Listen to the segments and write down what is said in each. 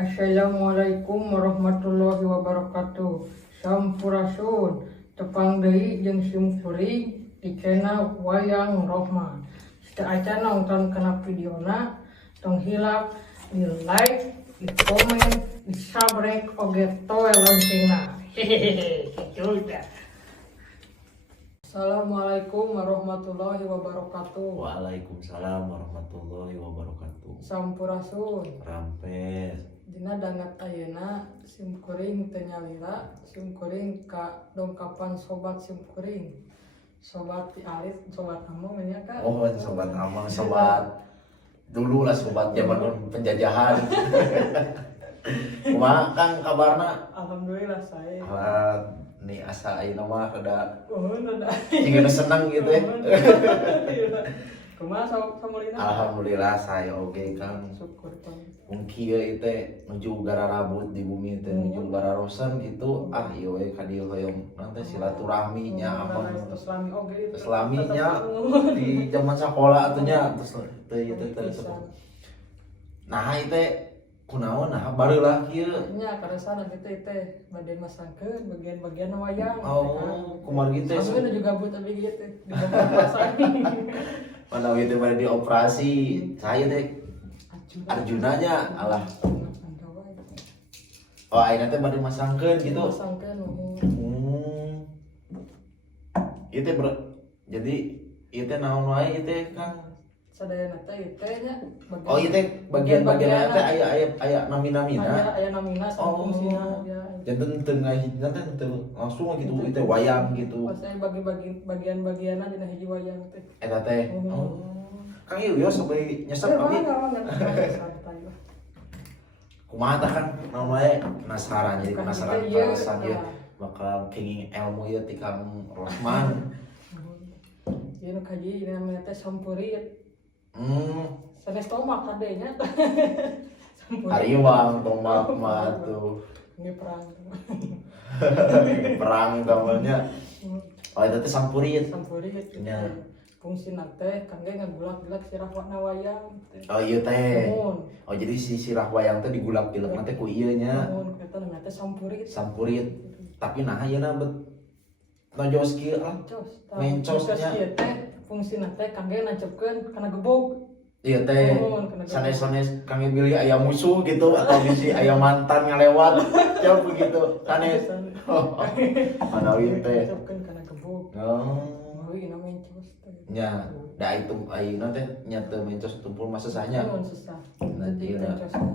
Assalamualaikum warahmatullahi wabarakatuh. Sampurasun tepang deui jeung simkuring di channel Wayang Rohman. Setelah acan nonton kana videona tong hilap di like, di komen, di subscribe oge toe loncengna. Hehehe, kitu dah. Assalamualaikum warahmatullahi wabarakatuh. Waalaikumsalam warahmatullahi wabarakatuh. Sampurasun. Rampes. Dina dangat ayeuna simkuring teu nyalira, simkuring ka dongkapan sobat simkuring. Sobat ti alit, sobat among nya kan. Oh, sobat amang, sobat dulu lah, sobat zaman penjajahan. Kumaha Kang kabarna? Alhamdulillah saya. Nih asa ayeuna mah rada Udah. jeung seneng gitu ya. Kumaha samulina? Alhamdulillah saya oge Kang. Syukur Kang. Mun kieu teh nuju gara rabut di bumi teh nuju gara rosen gitu ieu we ka dieu hoyong nanti silaturahmi nya apa Islami oge itu. Islaminya di zaman sekolah atunya terus teh ieu teh nah ieu teh kunaon nah barulah kieu nya karesan nanti teh bade masangkeun bagian-bagian wayang. oh kumaha gitu teh sampeun juga buat abi gitu di pasang. mana itu bade dioperasi saya teh Arjunanya alah oh ayeuna teh bade masangkeun gitu masangkeun ieu teh jadi ieu teh naon wae ieu teh Kang sadayana teh teh nya oh ieu teh bagian-bagian teh aya nami-namina aya namina oh fungsina ya janten teu ngahijna teh teu langsung gitu ieu teh wayang gitu pas aya bagi-bagi bagian-bagianna dina hiji wayang teh eta teh oh Kang ieu sampai nyesep abi kumaha tah Kang naon wae penasaran jadi penasaran alasan ieu bakal kenging ilmu ieu ti Kang Rohman ieu nu kaji namanya teh sampurit sanes tomak kadenya ari wang tomak mah tuh ini perang perang gambarnya oh itu teh sampurit nya fungsina teh kangge ngagulak-gulak sirah warna wayang teh oh iya teh oh jadi si sirah wayang teh digulak-gulak teh ku ieu nya eta namanya teh sampurit tapi nah ayeuna bet nojos kieu ah mencosnya teh fungsina teh kangge nancepkeun kana gebog iya teh sanes-sanes kangge bilih aya musuh gitu atau bisi aya mantan ngalewat ya begitu sanes manawi teh nancepkeun kana gebog oh ieu namanya mencos teh nya da itu ayeuna teh nya teu mencos tumpul mah susahnya susah nanti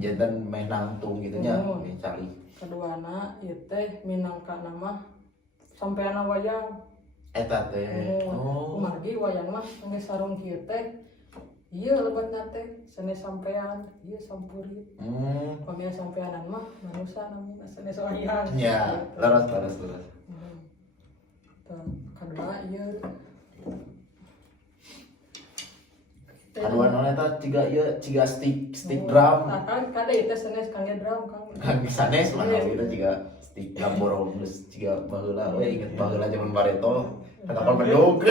jantan meh nangtung gitu nya cari keduana ieu teh minangkana mah sampeana wayang eta teh kumaha ge wayang mah geus sarung kieu teh ieu lebatna teh sanes sampean ieu sampurit pamia sampeanan mah manusia namina sanes wayang ya leres kadua ieu kadua naon eta ciga stick drum kan kade teh sanes kangge drum kan sanes mah eta ciga stick drum borong geus ciga baheula we inget baheula zaman bareto kata pal bedog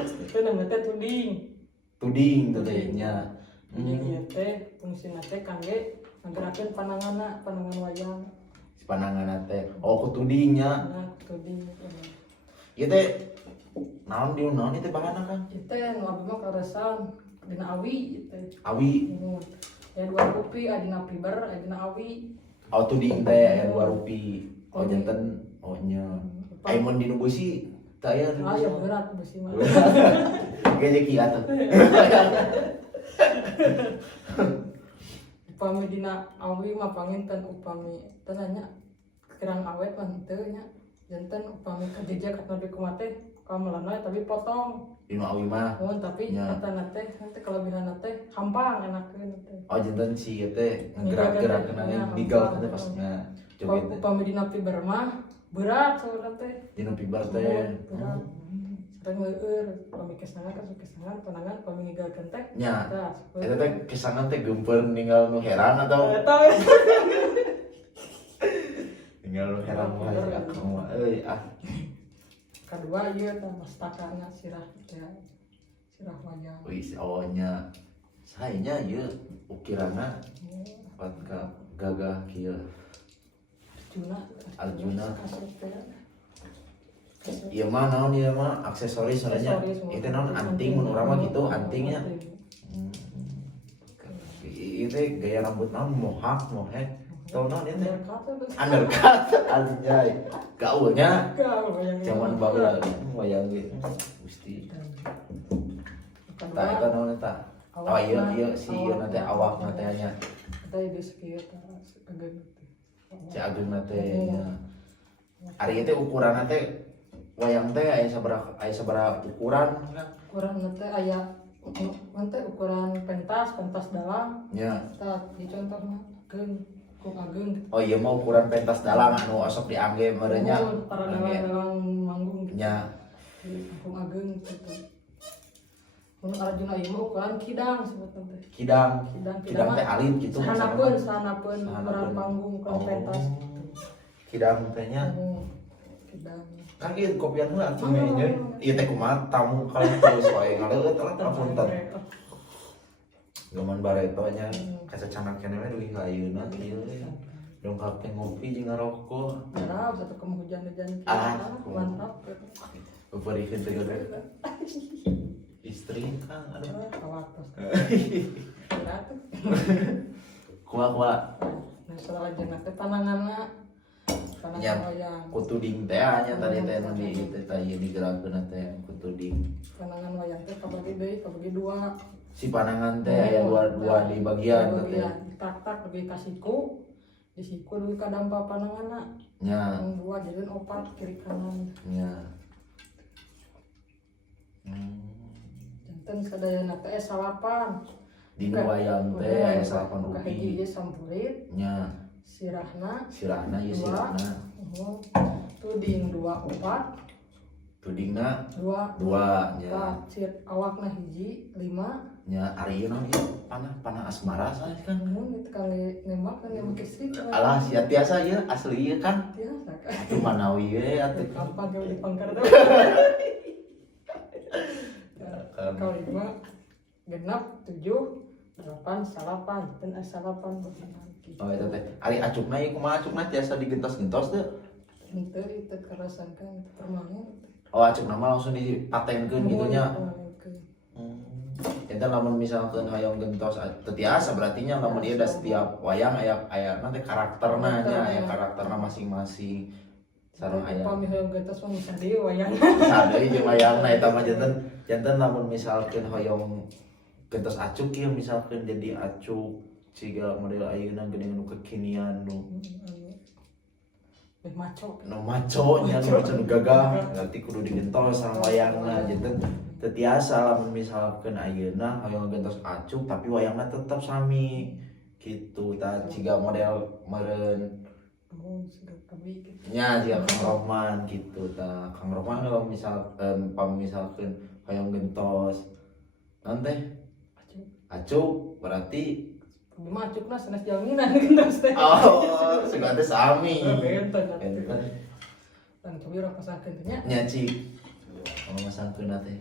itu namanya teh tuding teh nya ieu teh fungsina teh kangge ngagerakeun panangan wayang si panangan teh oh ku tudingnya tuding ieu teh naon itu bahanna Kang ieu teh nu abi mah karesan dina awi teh awi ya 2 rupi adina fiber adina awi oh tuding teh aya 2 rupi oh janten oh nya ai mun dinu beusi teu aya ya berat beusi mah rezeki atuh upami dina awi mah panginten upami teu nya kirang awet mah teu nya janten upami kajejak atuh kumaha teh kamelana tapi potong dinu awi mah tapi katana teh nanti kelebihanna teh hampang enakeun teh oh janten si ieu teh ngegerak-gerak kana digal teh pas joget upami dina fiber mah berat soalna teh dinu fiber teh berat sareng meueur upami kesangan kan kesangan panangan upami ngigalkeun teh nya eta teh kesangan teh geumpeur ninggal nu heran atau ninggal nu heran mah euy kedua ieu teh mastakana sirah wayang wis awalnya saya ieu ukirana pat ka gagah kieu Arjuna. Ieu mah naon ieu mah aksesoris soalnya itu naon anting mun urang mah gitu antingnya. Itu gaya rambut naon mohak mohek tau naon ieu teh undercut anjay gaulnya zaman baheula wayang ge gusti tah eta naon eta ieu si ieu teh awakna teh nya teh geus kieu agak si ageuna teh nya ari teh ukuranna teh wayang teh aya sabaraha ukuran ukuran teh aya ukuran pentas dalam nya tah di contohna geung kung ageung oh iya mau ukuran pentas dalam anu osok diangge merenya para dalam manggung nya kung ageung gitu. Mun Arjuna ieu ukuran kidang sebutna teh. Kidang teh alit gitu sahanapeun ukuran panggung ukuran pentas kidang teh nya kidang kan ieu kopian heula atuh nya ieu teh kumaha tamu kalian terus wae ngaleueut lah punten gaman bareto nya kaca canak keneh we dugi ka ayeuna ieu dongkap teh ngopi jeung ngarokok mantap satu hujan-hujan mantap beperikeun teh gede istri kan aduh kawatos kuah nah salah jeung teh pananganna ya wayang kutuding teh nya tadi teh nu di teh tadi digerakkeun teh kutuding panangan wayang teh kabagi dua si panangan teh aya dua di bagian teh tak bagi ka siku di siku dugi ka dampa pananganna nya dua jadi opat kiri kanan nya janten sadayana teh salapan di wayang teh aya salapan ka rupi hiji sampurit nya sirahna ya sirahna tuding 24 tudingna dua nya awakna hiji 5 nya ari ieu naon ieu panah asmara saya kan itu kali nembak kan nembak istri alah sia tiasa ieu asli ieu kan biasa kan atuh manawi we atuh apa ge di pangkar teh kali 5 genap 7 8 salapan dan salapan oh eta teh ari acukna ieu kumaha acukna tiasa digentos-gentos teh henteu itu kerasan kan permanen oh acukna mah langsung dipatenkeun gitu nya eta lamun misalkeun hayang gentos teu tiasa berarti nya lamun ieu da setiap wayang aya nanti karakterna nya aya karakterna masing-masing sareng aya pami hayang gentos mah bisa deui wayang sadeui jeung wayangna eta mah janten lamun misalkeun hayang gentos acuk ieu misalkeun jadi acuk siga model ayeuna geuning nu kekinian nu maco nya nu gagah berarti kudu digentos sareng wayangna janten teu tiasa lamun misalkeun ayeuna hayang gentos acuk tapi wayangna tetep sami kitu tah siga model meureun nya jiga Kang Rohman gitu tah Kang Rohman kalau misalkeun hayang gentos naon teh acuk berarti macukna sanes jalminan gentos teh oh segala teh sami benten dan cobi urang pasakeun teh nya nya cik kalau masangkeun teh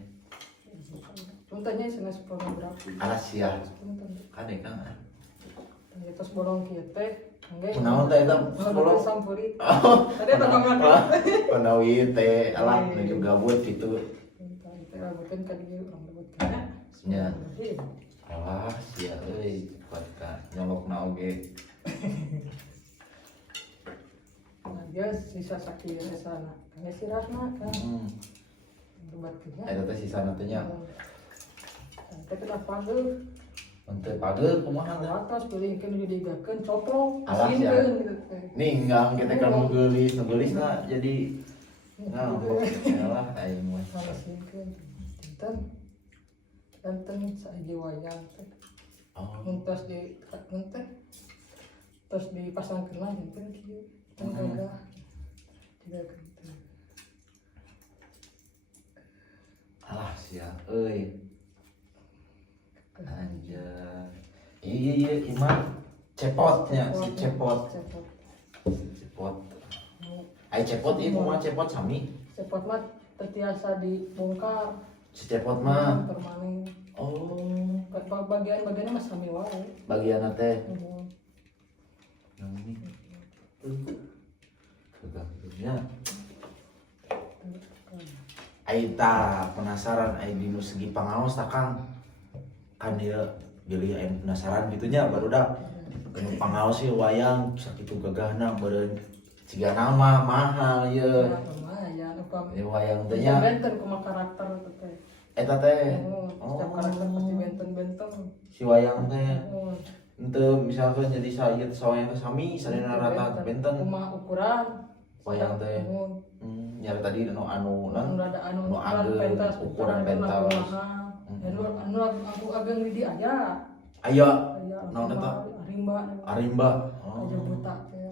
contohnya sanes pornografi alas ya kade Kang terus bolong kieu teh kunaon teh eta bolong sampurit tadi eta ngomong panawi teh alah nu gabut kitu teh ragukeun ka dieu urang debutkeun nya alah sia euy kuat ka nyolokna oge nah dia sisa sakieu sana kana sirahna kan debutkeun eta teh sisana teh nya teh kita pageuh teu pageuh kumaha teh atas beuringkeun didigakeun coplong alas ya asinkeun gitu teh ninggang kita kan ngeulis jadi lah aing mah asinkeun janten saeji wayang teh muntos di teh terus dipasangkeun mah janten kieu teh gagah digakeun teh alah sia euy anjir iya imah cepotnya si cepot ai cepot ieu kumaha cepot sami cepot mah tertiasa dibongkar si cepot mah permanen Oh, Bagian-bagiannya mas sami wae. bagian teh. Hmm. Yang ini. Kegagnya. Aita penasaran di nu segi pangaos tak Kang. Kan dia jadi aing penasaran gitunya baru dah. Nu pangaos sih wayang sakitu gagahna beureun ciga nama mahal ye. Lumayan upami. Ieu wayang teh Ya nya. benten kumaha karakter itu teh. Eta teh. Setiap karakter pasti benten-benten. Si wayang teh Oh. henteu misalkan jadi saya sawayang teh sami sadina rata benten Kumaha ukuran wayang teh. Oh. Nyari tadi anu Anu rada anu nu ageun ukuran pentas. Anu aku ageng di aya. Aya Aya naon eta? Arimba. Arimba. Aja buta teh.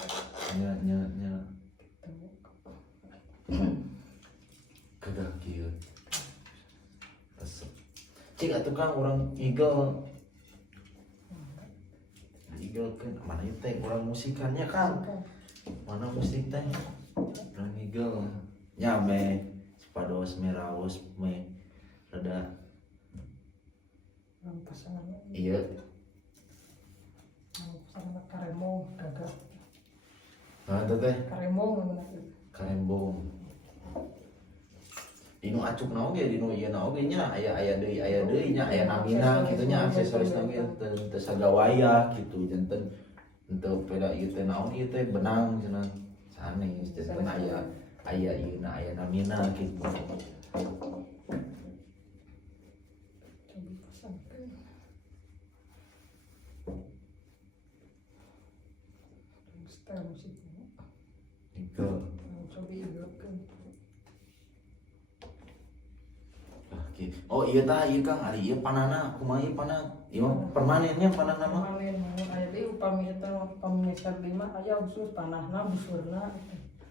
Nya. Kagak kieu. Resep. Cik atuh Kang urang Eagle. Eagle kan mana ieu teh urang musikannya Kang. Mana musik teh? Urang Eagle. Nya me sepados meraos me rada Pasangan. ieu Pasangan karemo gagah. nah itu teh Karemo mana itu? karembong dinu acuk na oge dinu ieu na oge nya aya deui nya aya namina kitu nya aksesoris na oge teu sagawaya kitu janten henteu peda ieu teh naon ieu teh benang cenah sanes janten aya ieu na aya namina kitu. Style musiknya. Itu Coba ibaratkan. oh iya tah ieu Kang ari ieu panana kumaha ieu panana ieu permanennya panana mah Permanen aya deui upami eta upami meser 5 aya khusus panahna busurna.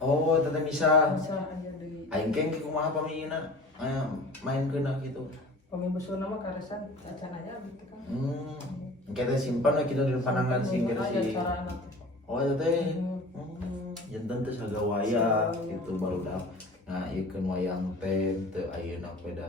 oh eta teh misah Bisa aya deui. aing keng kumaha pamieuna aya mainkeunna kitu. Upami busurna mah karesan acan aya gitu kan. Kita simpan lagi di panangan sih kira Aya sih. carana teh. Oh itu teh, jantan teh sagawaya gitu baru dah. Nah ikan wayang teh, teh ayeuna peda.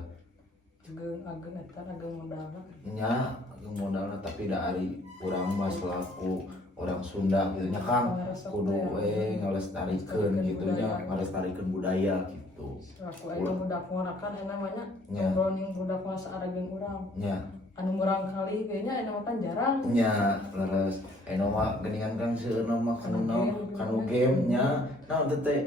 Ageun eta ageun modalna. Nya, modalna tapi da ari urang mah selaku orang Sunda gitu nya Kang, kudu ngalestarikeun gitu nya, ngalestarikeun budaya gitu. Selaku aya budak ngorakan namanya Nya. ngobrolin budak masa arageun urang. Nya, Anu murang kali kayaknya aya kan jarang. nya leres. Mah geningan Kang seueuna mah kanu game nya. Naon teh teh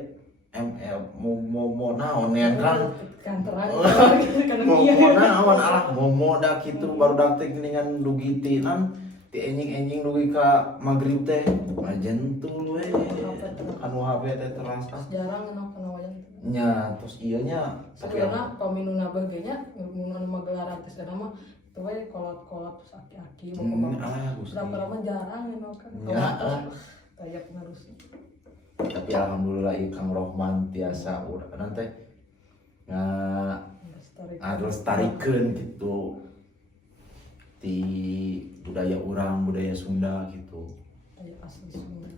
ML mau naon ya Kang? Kan terang kan Mau iya. naon alah momo dah kitu baru dak teh geningan dugi ti nan ti enjing-enjing dugi ka magrib teh. Majentul we. Anu HP teh terasa. Jarang anu wayang. Nya terus ieu nya Sakiana paminuna bae nya mun magelaran tes kana mah teu we kolot-kolot terus aki-aki Gusti. Berapa jarang anu kan. Nya. Kayak pengarus. Tapi alhamdulillah ieu Kang Rohman tiasa urang teh ngalestarikeun gitu di budaya urang, budaya Sunda gitu.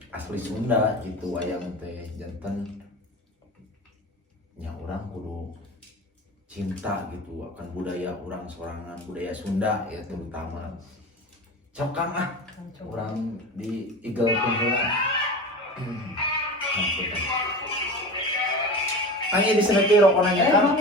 Asli Sunda gitu wayang teh janten nya urang kudu cinta gitu akan budaya urang sorangan, budaya Sunda ya terutama. Cok Kang urang di Eagle Kunjungan. Hanya di sana rokok nanya Kang.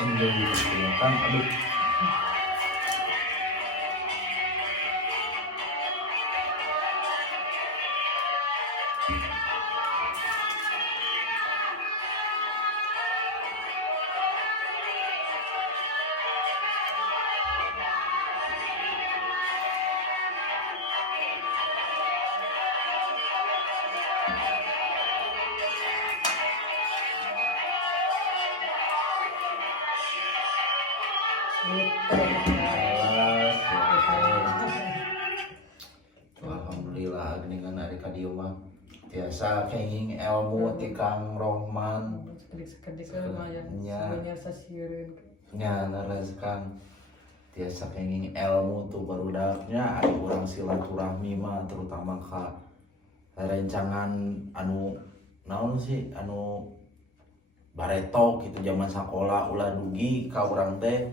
enjoy gitu ya kan. Aduh, alas, alhamdulillah dengan hari kadieu mah tiasa kenging ilmu ti Kang Rohman sekedik lumayan nya sebenarnya sasieureun nya leres Kang tiasa kenging ilmu tuh barudaknya ada urang silaturahmi mah terutama ka rencangan anu naon sih anu baretok gitu zaman sekolah ulah dugi ka urang teh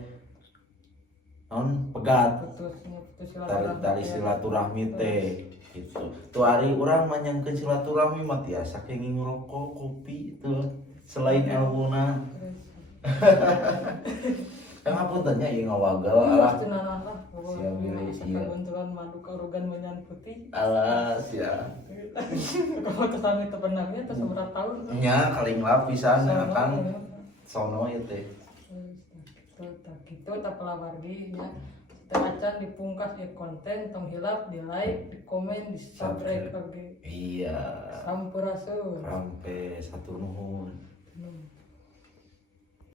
naon pegat putus tali silaturahmi teh gitu tuh hari urang manyangkeun silaturahmi mah tiasa kenging ngerokok kopi tuh selain elmuna kan ngapuntennya ieu ngawagel alah siap pilih siap kebetulan madu karugan menyan putih alas ya kalau kesana itu benarnya itu seberapa tahun nya kaling lapisan kan sono ieu teh gitu tak pelawargi ya teracan dipungkas di konten tong hilap di like di komen di subscribe lagi iya sampurasun sampai satu nuhun